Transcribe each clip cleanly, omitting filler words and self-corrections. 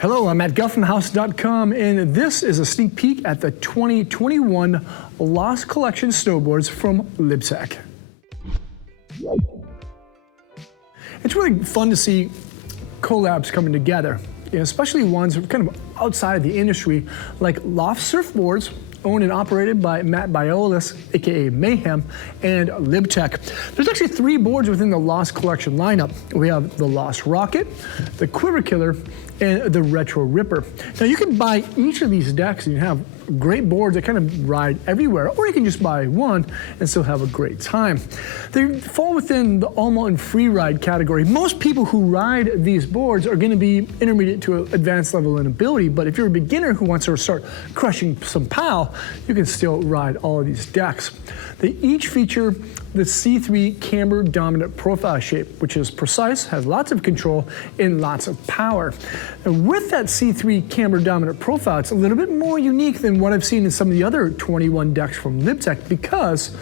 Hello, I'm Matt Guff from thehouse.com, and this is a sneak peek at the 2021 Lost Collection snowboards from Lib Tech. It's really fun to see collabs coming together, especially ones kind of outside of the industry, like Loft Surfboards, owned and operated by Matt Biolis, aka Mayhem, and Lib Tech. There's actually 3 boards within the Lost Collection lineup. We have the Lost Rocket, the Quiver Killer, and the Retro Ripper. Now you can buy each of these decks and you have great boards that kind of ride everywhere, or you can just buy one and still have a great time. They fall within the all mountain free ride category. Most people who ride these boards are going to be intermediate to advanced level in ability, but if you're a beginner who wants to start crushing some POW, you can still ride all of these decks. They each feature the C3 camber dominant profile shape, which is precise, has lots of control, and lots of power. And with that C3 camber dominant profile, it's a little bit more unique than what I've seen in some of the other 21 decks from Lib Tech, because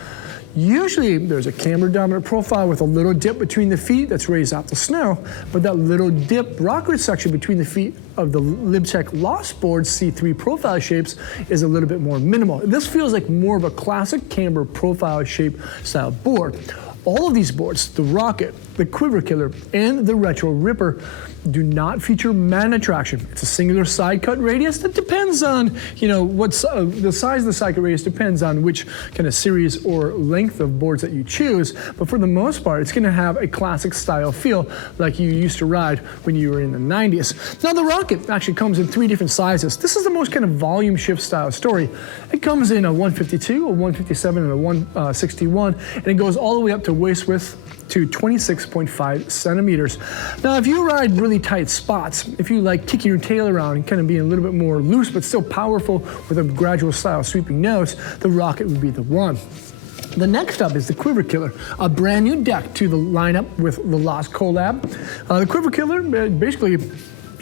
usually there's a camber dominant profile with a little dip between the feet that's raised out the snow, but that little dip rocker section between the feet of the Lib Tech Lost Board C3 profile shapes is a little bit more minimal. This feels like more of a classic camber profile shape style board. All of these boards, the Rocket, the Quiver Killer, and the Retro Ripper, do not feature man traction. It's a singular side cut radius that depends on, the size of the side cut radius depends on which kind of series or length of boards that you choose, but for the most part, it's gonna have a classic style feel like you used to ride when you were in the 90s. Now the Rocket actually comes in 3 different sizes. This is the most kind of volume shift style story. It comes in a 152, a 157, and a 161, and it goes all the way up to waist width to 26.5 centimeters. Now, if you ride really tight spots, if you like kicking your tail around and kind of being a little bit more loose but still powerful with a gradual style sweeping nose, the Rocket would be the one. The next up is the Quiver Killer, a brand new deck to the lineup with the Lost collab. The Quiver Killer, basically,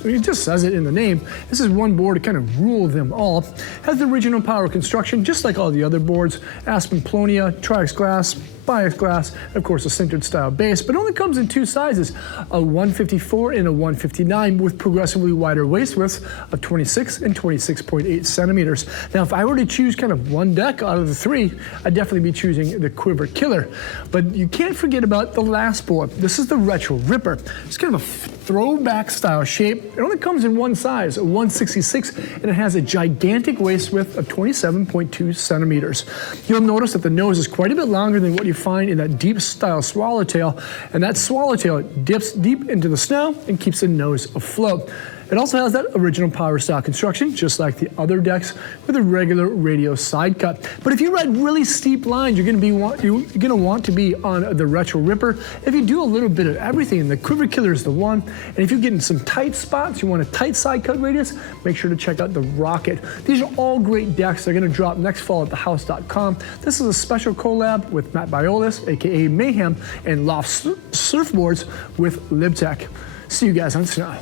it just says it in the name. This is one board to kind of rule them all. Has the original power construction, just like all the other boards. Aspen Polonia, Tri-X glass, bias glass, and of course a sintered style base, but only comes in 2 sizes, a 154 and a 159 with progressively wider waist widths of 26 and 26.8 centimeters. Now, if I were to choose kind of one deck out of the 3, I'd definitely be choosing the Quiver Killer. But you can't forget about the last board. This is the Retro Ripper. It's kind of a throwback style shape. It only comes in one size, a 166, and it has a gigantic waist width of 27.2 centimeters. You'll notice that the nose is quite a bit longer than what you find in that deep style swallowtail, and that swallowtail dips deep into the snow and keeps the nose afloat. It also has that original power style construction, just like the other decks, with a regular radio side cut. But if you ride really steep lines, you're gonna want to be on the Retro Ripper. If you do a little bit of everything, the Quiver Killer is the one. And if you get in some tight spots, you want a tight side cut radius, make sure to check out the Rocket. These are all great decks. They're gonna drop next fall at thehouse.com. This is a special collab with Matt Biolis, aka Mayhem, and Loft Surfboards with Lib Tech. See you guys on snow.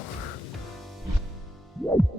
Yep.